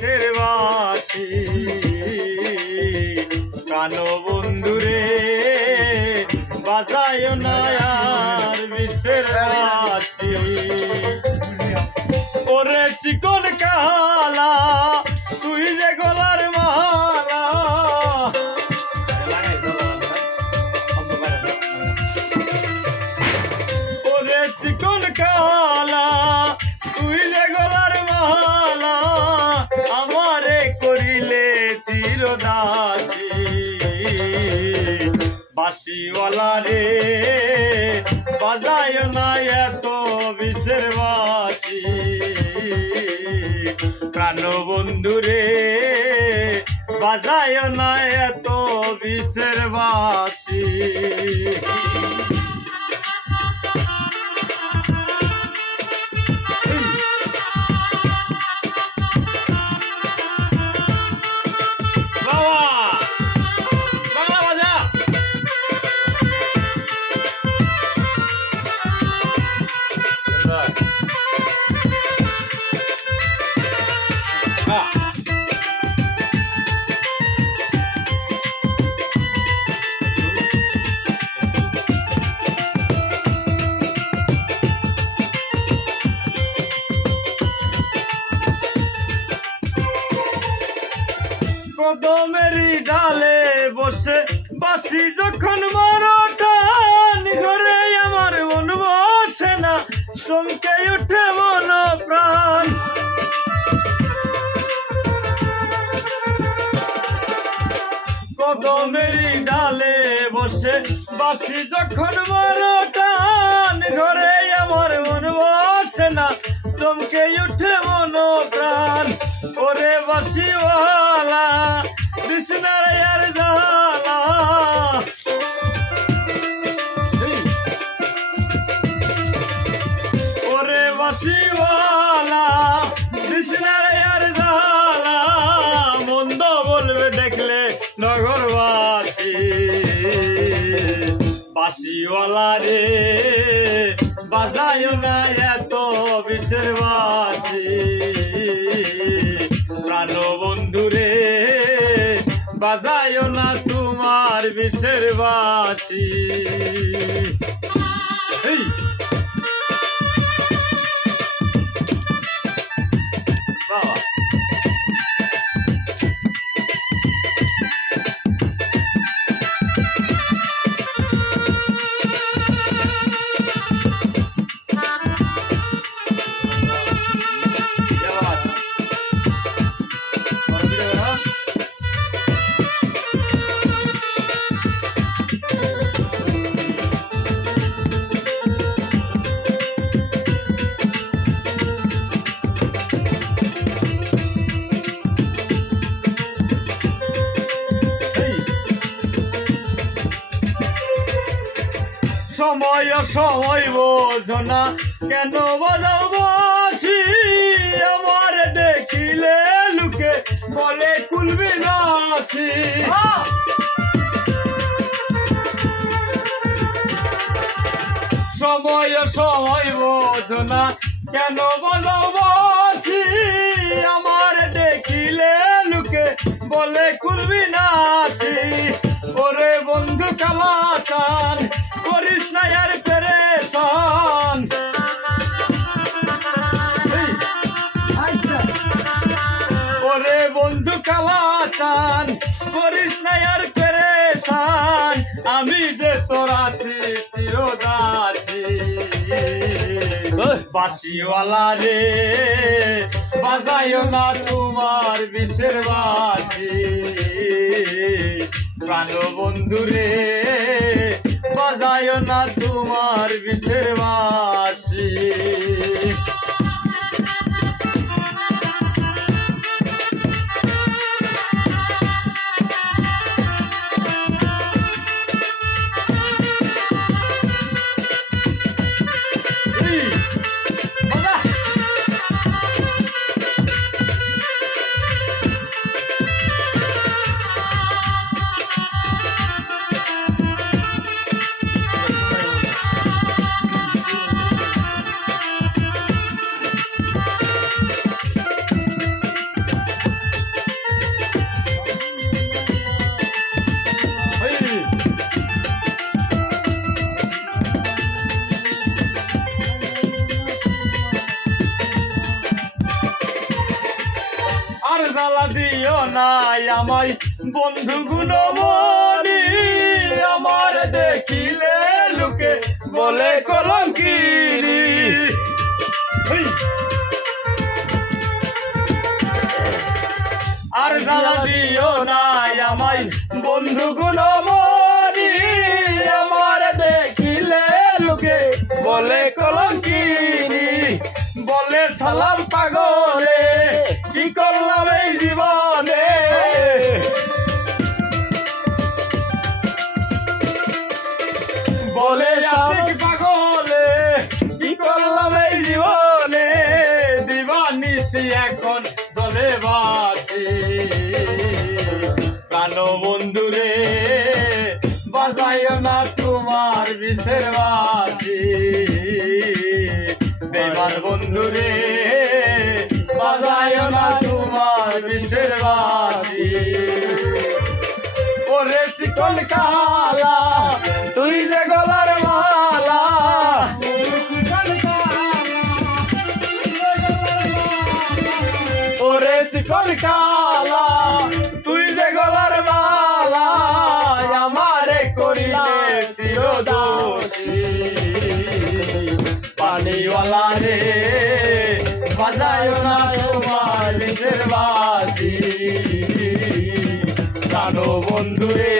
বাসি প্রাণ বন্ধুরে বাজায় না আর বিশ্বের বাসি ওরে চিকন কালা তুই যে গলার মালা ওরে চিকন কালা তুই যে গলার মালা আমারে করিলে চিরদাসী বাঁশিওয়ালা রে বাজায় না এত বিশ্বের বাসি প্রাণ বন্ধুরে বাজায় না এত বিশ্বের বাসি কদমেরই ডালে বসে বাসি যখন মরটান ঘরে আমার মন বসে না চমকে উঠে মন প্রাণ কদমেরই ডালে বসে বাসি যখন মরটান ঘরে আমার মন বসে না চমকে উঠে মন প্রাণ ওরে বাঁশিওয়ালা কৃষ্ণার আর জালা ওরে বাঁশিওয়ালা কৃষ্ণার আর জালা মন্দ বলবে দেখলে নগরবাসী বাঁশিওয়ালা রে বাজায় না এত বিশ্বের বাসি প্রাণ বন্ধুরে বাজায় না তোমার বিশ্বের বাসি বাবা সময় সময় বোঝো না কেন বাজাও বাঁশি আমার দেখিলে লুকে বলে কুলবি নাসি সময় সময় বোঝো না কেন বাজাও বাঁশি আমার দেখিলে লুকে বলে কুলবি নাসি ওরে বন্ধু কালাচান করিস না আর পেরেশান ওরে বন্ধু কালাচান করিস না আর পেরেশান আমি যে তোর আছি চিরদাসী বাঁশিওয়ালা রে বাজায় না তোমার বিশ্বের বাসি প্রাণ বন্ধুরে বাজায় না তোমার বিশ্বের বাসি আর জ্বালা দিও নাই আমায় বন্ধু গুণমণি, আমার দেখিলে লোকে বলে কলঙ্কিনী। আর জ্বালা দিও নাই আমায় বন্ধু গুণমণি, আমার দেখিলে লোকে বলে কলঙ্কিনী। বলে সালাম পাগলে কি করলাম এই জীবনে, বলে আতিক পাগলে কি করলাম এই জীবনে। দিবানিছি এখন চলে বাসি প্রাণ বন্ধুরে, বাজাইও না তোমার বিষের বাসি। বেমান বন্ধুরে বাজাইও না তোমার বিষের বাসি। ওরে চিকন কালা তুই যে গলার মালা, ওরে চিকন কালা তুই যে গলার মালা, আমারে করিলে চিরদোষী। পানিওয়ালা রে বাজায় না তোমার বিষের বাসি, প্রাণ বন্ধু রে